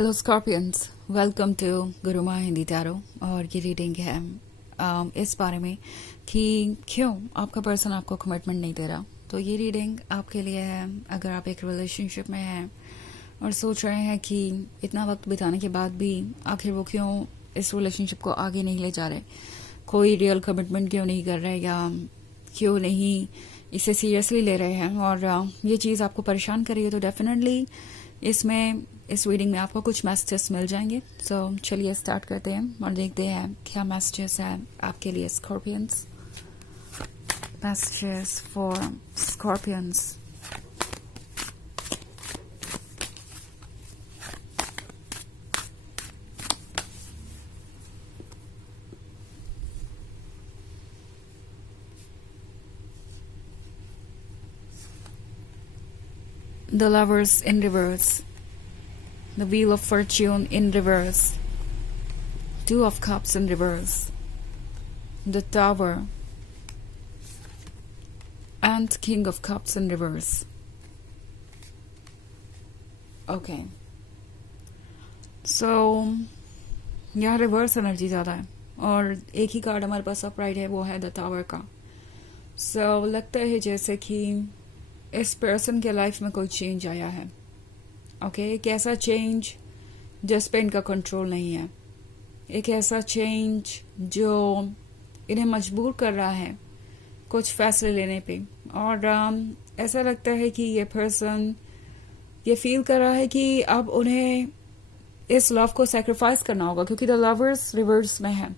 Hello scorpions, welcome to Guruma Hindi tarot. और ये reading है इस बारे में कि क्यों आपका पर्सन आपको कमिटमेंट नहीं दे रहा। तो ये रीडिंग आपके लिए है अगर आप एक रिलेशनशिप में हैं और सोच रहे हैं कि इतना वक्त बिताने के बाद भी आखिर वो क्यों इस रिलेशनशिप को आगे नहीं ले जा रहे, कोई रियल कमिटमेंट क्यों नहीं कर रहे या क्यों नहीं इसे सीरियसली ले रहे हैं और ये चीज़ आपको परेशान कर रही है। तो डेफिनेटली इस रीडिंग में आपको कुछ मैसेजेस मिल जाएंगे। सो चलिए स्टार्ट करते हैं और देखते हैं क्या मैसेजेस है आपके लिए Scorpions. Messages for Scorpions. The Lovers in reverse. The Wheel of Fortune in reverse. Two of Cups in reverse. The Tower. And King of Cups in reverse. Okay. So, यहाँ रिवर्स एनर्जी ज़्यादा है और एक ही card हमारे पास upright है, वो है the tower का। So, लगता है जैसे कि इस पर्सन के लाइफ में कोई चेंज आया है। ओके, एक ऐसा चेंज जिस पे इनका कंट्रोल नहीं है, एक ऐसा चेंज जो इन्हें मजबूर कर रहा है कुछ फैसले लेने पे। और ऐसा लगता है कि ये पर्सन ये फील कर रहा है कि अब उन्हें इस लव को सैक्रिफाइस करना होगा क्योंकि द लवर्स रिवर्स में है।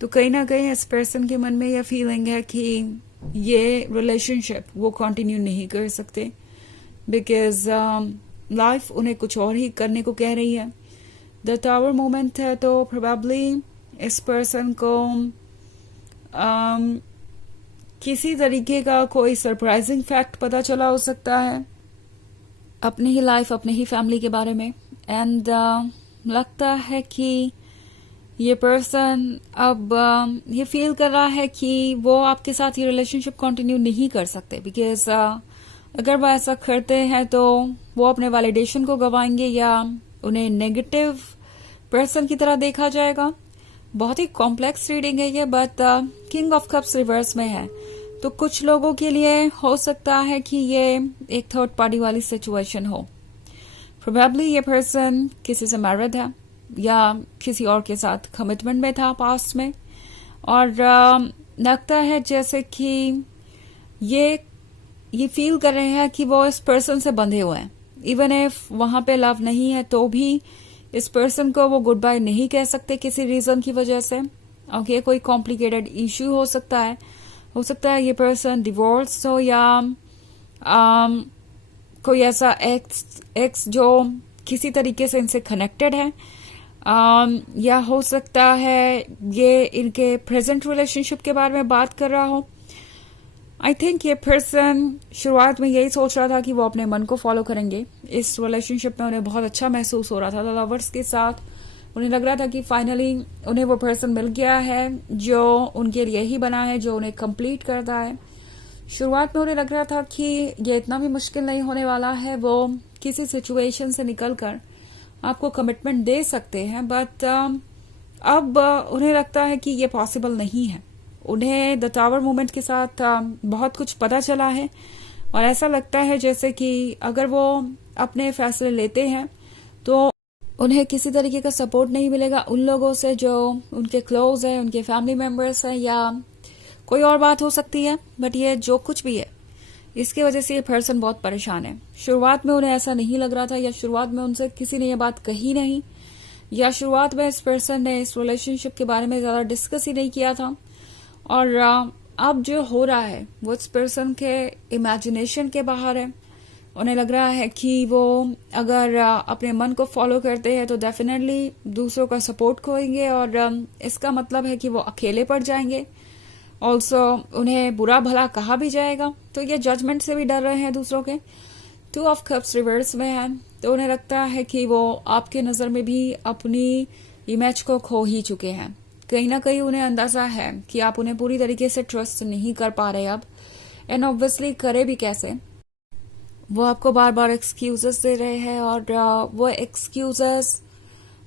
तो कहीं ना कहीं इस पर्सन के मन में यह फीलिंग है कि ये रिलेशनशिप वो कंटिन्यू नहीं कर सकते बिकॉज लाइफ उन्हें कुछ और ही करने को कह रही है। द टावर मोमेंट है तो प्रोबेबली इस पर्सन को किसी तरीके का कोई सरप्राइजिंग फैक्ट पता चला हो सकता है अपनी ही लाइफ, अपनी ही फैमिली के बारे में। एंड लगता है कि ये पर्सन अब ये फील कर रहा है कि वो आपके साथ ये रिलेशनशिप कंटिन्यू नहीं कर सकते बिकॉज अगर वो ऐसा करते हैं तो वो अपने वैलिडेशन को गवाएंगे या उन्हें नेगेटिव पर्सन की तरह देखा जाएगा। बहुत ही कॉम्प्लेक्स रीडिंग है ये, but king of cups reverse में है तो कुछ लोगों के लिए हो सकता है कि ये एक थर्ड पार्टी वाली सिचुएशन हो। प्रोबेबली ये पर्सन किसी से मैरिड है या किसी और के साथ कमिटमेंट में था पास्ट में और लगता है जैसे कि ये फील कर रहे हैं कि वो इस पर्सन से बंधे हुए हैं। इवन इफ वहां पे लव नहीं है तो भी इस पर्सन को वो गुड बाय नहीं कह सकते किसी रीजन की वजह से। ओके, कोई कॉम्प्लिकेटेड इश्यू हो सकता है ये पर्सन डिवोर्स हो या कोई ऐसा एक्स जो किसी तरीके से इनसे कनेक्टेड है या हो सकता है ये इनके प्रेजेंट रिलेशनशिप के बारे में बात कर रहा हो। आई थिंक ये पर्सन शुरुआत में यही सोच रहा था कि वो अपने मन को फॉलो करेंगे। इस रिलेशनशिप में उन्हें बहुत अच्छा महसूस हो रहा था द लवर्स के साथ। उन्हें लग रहा था कि फाइनली उन्हें वो पर्सन मिल गया है जो उनके लिए ही बना है, जो उन्हें कंप्लीट करता है। शुरुआत में उन्हें लग रहा था कि ये इतना भी मुश्किल नहीं होने वाला है, वो किसी सिचुएशन से निकलकर आपको कमिटमेंट दे सकते हैं, बट अब उन्हें लगता है कि ये पॉसिबल नहीं है। उन्हें द टावर मूवमेंट के साथ बहुत कुछ पता चला है और ऐसा लगता है जैसे कि अगर वो अपने फैसले लेते हैं तो उन्हें किसी तरीके का सपोर्ट नहीं मिलेगा उन लोगों से जो उनके क्लोज है, उनके फैमिली मेंबर्स हैं या कोई और बात हो सकती है। बट ये जो कुछ भी है इसकी वजह से ये पर्सन बहुत परेशान है। शुरुआत में उन्हें ऐसा नहीं लग रहा था या शुरुआत में उनसे किसी ने ये बात कही नहीं या शुरुआत में इस पर्सन ने इस रिलेशनशिप के बारे में ज्यादा डिस्कस ही नहीं किया था। और अब जो हो रहा है वो इस पर्सन के इमेजिनेशन के बाहर है। उन्हें लग रहा है कि वो अगर अपने मन को फॉलो करते हैं तो डेफिनेटली दूसरों का सपोर्ट खोएंगे और इसका मतलब है कि वो अकेले पड़ जाएंगे। ऑल्सो उन्हें बुरा भला कहा भी जाएगा तो ये जजमेंट से भी डर रहे हैं दूसरों के। टू ऑफ कप्स रिवर्स में है तो उन्हें लगता है कि वो आपके नजर में भी अपनी इमेज को खो ही चुके हैं। कहीं ना कहीं उन्हें अंदाजा है कि आप उन्हें पूरी तरीके से ट्रस्ट नहीं कर पा रहे अब, एंड ऑब्वियसली करे भी कैसे। वो आपको बार बार एक्सक्यूजेस दे रहे हैं और वो एक्सक्यूजेस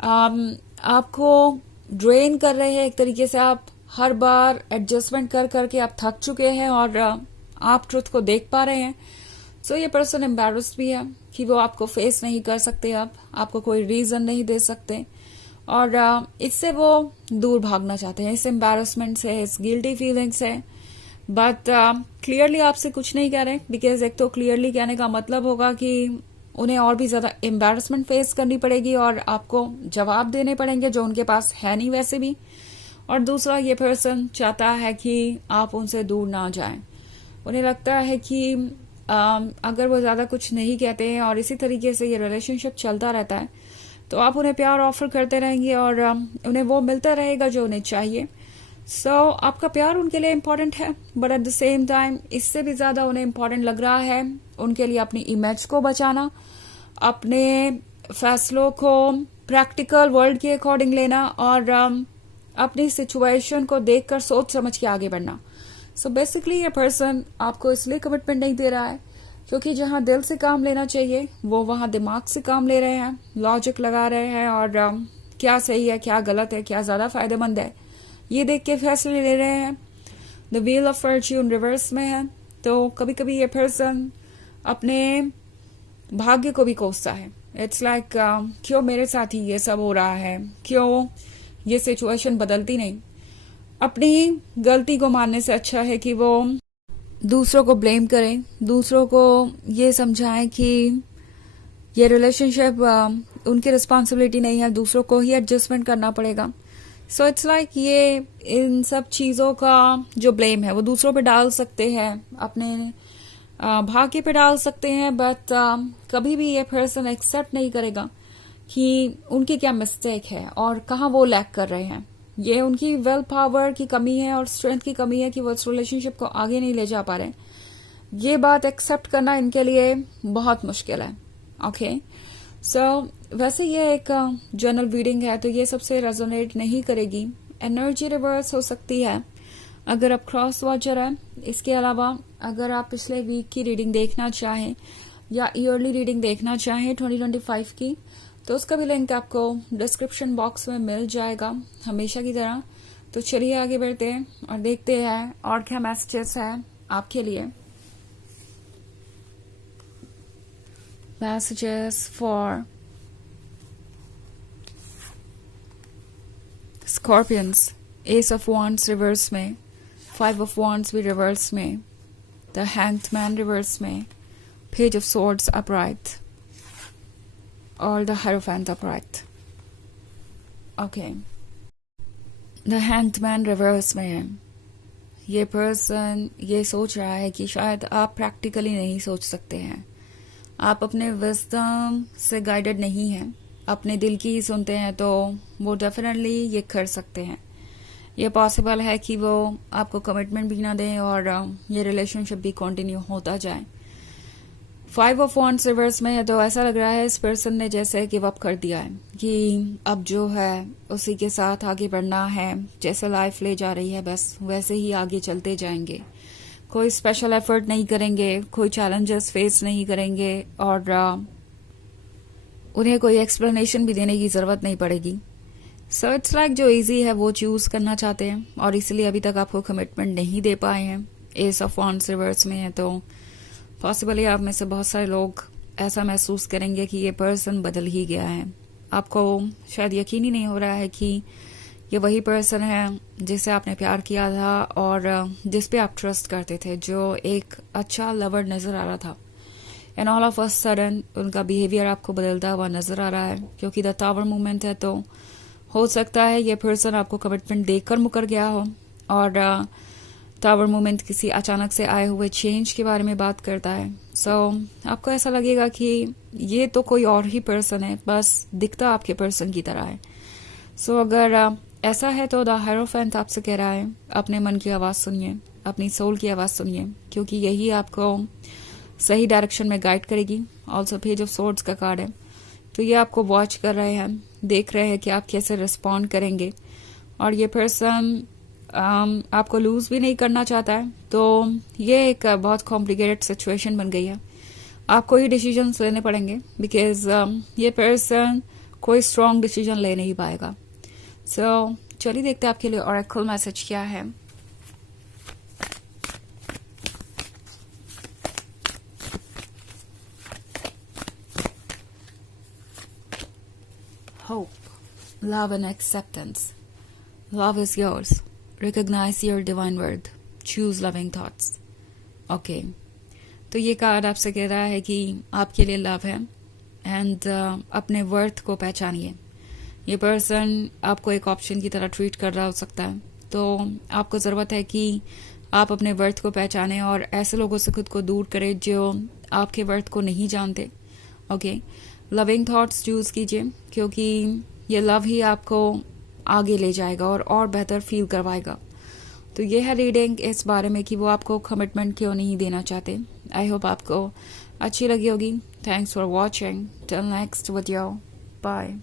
आपको ड्रेन कर रहे हैं। एक तरीके से आप हर बार एडजस्टमेंट कर करके आप थक चुके हैं और आप ट्रुथ को देख पा रहे हैं। सो ये पर्सन एम्बैरस्ड भी है कि वो आपको फेस नहीं कर सकते, आपको कोई रीजन नहीं दे सकते और इससे वो दूर भागना चाहते हैं, इस एम्बैरसमेंट से, इस गिल्टी फीलिंग से। बट क्लियरली आपसे कुछ नहीं कह रहे, बिकॉज एक तो क्लियरली कहने का मतलब होगा कि उन्हें और भी ज्यादा एम्बैरसमेंट फेस करनी पड़ेगी और आपको जवाब देने पड़ेंगे जो उनके पास है नहीं वैसे भी। और दूसरा, ये पर्सन चाहता है कि आप उनसे दूर ना जाएं। उन्हें लगता है कि अगर वो ज्यादा कुछ नहीं कहते हैं और इसी तरीके से ये रिलेशनशिप चलता रहता है तो आप उन्हें प्यार ऑफर करते रहेंगे और उन्हें वो मिलता रहेगा जो उन्हें चाहिए। सो आपका प्यार उनके लिए इम्पोर्टेंट है, but at the same time इससे भी ज्यादा उन्हें इम्पोर्टेंट लग रहा है उनके लिए अपनी इमेज को बचाना, अपने फैसलों को प्रैक्टिकल वर्ल्ड के अकॉर्डिंग लेना और अपनी सिचुएशन को देखकर सोच समझ के आगे बढ़ना। सो बेसिकली ये पर्सन आपको इसलिए कमिटमेंट नहीं दे रहा है क्योंकि जहां दिल से काम लेना चाहिए वो वहां दिमाग से काम ले रहे हैं, लॉजिक लगा रहे हैं और क्या सही है, क्या गलत है, क्या ज्यादा फायदेमंद है, ये देख के फैसले ले रहे हैं। The wheel of Fortune reverse में है, तो कभी कभी ये पर्सन अपने भाग्य को भी कोसता है। इट्स लाइक क्यों मेरे साथ ही ये सब हो रहा है, क्यों ये सिचुएशन बदलती नहीं। अपनी गलती को मानने से अच्छा है कि वो दूसरों को ब्लेम करें, दूसरों को ये समझाएं कि ये रिलेशनशिप उनकी रिस्पॉन्सिबिलिटी नहीं है, दूसरों को ही एडजस्टमेंट करना पड़ेगा। सो इट्स लाइक ये इन सब चीजों का जो ब्लेम है वो दूसरों पे डाल सकते हैं, अपने भाग्य पे डाल सकते हैं, बट कभी भी ये पर्सन एक्सेप्ट नहीं करेगा कि उनकी क्या मिस्टेक है और कहाँ वो लैक कर रहे हैं। ये उनकी विल पावर की कमी है और स्ट्रेंथ की कमी है कि वो इस रिलेशनशिप को आगे नहीं ले जा पा रहे। ये बात एक्सेप्ट करना इनके लिए बहुत मुश्किल है। ओके, सो वैसे ये एक जनरल रीडिंग है तो ये सबसे रेजोनेट नहीं करेगी। एनर्जी रिवर्स हो सकती है अगर आप क्रॉस वॉचर है। इसके अलावा अगर आप पिछले वीक की रीडिंग देखना चाहें या ईयरली रीडिंग देखना चाहें 2025 की, तो उसका भी लिंक आपको डिस्क्रिप्शन बॉक्स में मिल जाएगा हमेशा की तरह। तो चलिए आगे बढ़ते हैं और देखते हैं और क्या मैसेजेस है आपके लिए। Messages for Scorpions, ace of wands reverse में, 5 ऑफ वॉन्ड्स भी रिवर्स में, द हैंग्ड मैन रिवर्स में, पेज ऑफ स्वॉर्ड्स अपराइट और the hierophant upright. Okay, the hanged man reverse में है। ये पर्सन ये सोच रहा है कि शायद आप प्रैक्टिकली नहीं सोच सकते हैं, आप अपने विजडम से गाइडेड नहीं हैं, अपने दिल की ही सुनते हैं, तो वो डेफिनेटली ये कर सकते हैं। ये पॉसिबल है कि वो आपको कमिटमेंट भी ना दें और ये रिलेशनशिप भी कंटिन्यू होता जाए। 5 ऑफ वॉन्ड्स रिवर्स में है तो ऐसा लग रहा है इस पर्सन ने जैसे गिव अप कर दिया है कि अब जो है उसी के साथ आगे बढ़ना है, जैसे लाइफ ले जा रही है बस वैसे ही आगे चलते जाएंगे, कोई स्पेशल एफर्ट नहीं करेंगे, कोई चैलेंजेस फेस नहीं करेंगे और उन्हें कोई एक्सप्लेनेशन भी देने की जरूरत नहीं पड़ेगी। सो इट्स लाइक जो इजी है वो चूज करना चाहते हैं और इसलिए अभी तक आपको कमिटमेंट नहीं दे पाए हैं। एस ऑफ वॉन्ड्स रिवर्स में है तो पॉसिबली आप में से बहुत सारे लोग ऐसा महसूस करेंगे कि ये पर्सन बदल ही गया है। आपको शायद यकीन ही नहीं हो रहा है कि ये वही पर्सन है जिसे आपने प्यार किया था और जिस पे आप ट्रस्ट करते थे, जो एक अच्छा लवर नजर आ रहा था। And all of a sudden उनका बिहेवियर आपको बदलता हुआ नजर आ रहा है क्योंकि द टावर मूवमेंट है। तो हो सकता है ये पर्सन आपको कमिटमेंट देकर मुकर गया हो और टावर मूवमेंट किसी अचानक से आए हुए चेंज के बारे में बात करता है। सो आपको ऐसा लगेगा कि ये तो कोई और ही पर्सन है, बस दिखता आपके पर्सन की तरह है। सो अगर ऐसा है तो द हायरोफेंट आपसे कह रहा है अपने मन की आवाज सुनिए, अपनी सोल की आवाज सुनिए, क्योंकि यही आपको सही डायरेक्शन में गाइड करेगी। ऑल्सो पेज ऑफ स्वॉर्ड्स का कार्ड है तो ये आपको वॉच कर रहे हैं, देख रहे हैं कि आप कैसे रिस्पॉन्ड करेंगे और ये पर्सन आपको लूज भी नहीं करना चाहता है। तो ये एक बहुत कॉम्प्लिकेटेड सिचुएशन बन गई है। आपको ही डिसीजंस लेने पड़ेंगे, बिकॉज ये पर्सन कोई स्ट्रॉन्ग डिसीजन ले नहीं पाएगा। सो चलिए देखते हैं आपके लिए ऑरेकल मैसेज क्या है। Hope, love and acceptance. Love is yours. Recognize your divine worth. Choose loving thoughts. Okay. तो ये कार्ड आपसे कह रहा है कि आपके लिए लव है एंड अपने वर्थ को पहचानिए। ये पर्सन आपको एक ऑप्शन की तरह ट्रीट कर रहा हो सकता है, तो आपको ज़रूरत है कि आप अपने वर्थ को पहचानें और ऐसे लोगों से खुद को दूर करें जो आपके वर्थ को नहीं जानते। ओके, लविंग थॉट्स चूज कीजिए, क्योंकि ये लव ही आपको आगे ले जाएगा और बेहतर फील करवाएगा। तो ये है रीडिंग इस बारे में कि वो आपको कमिटमेंट क्यों नहीं देना चाहते। आई होप आपको अच्छी लगी होगी। Thanks for watching. Till next video, bye.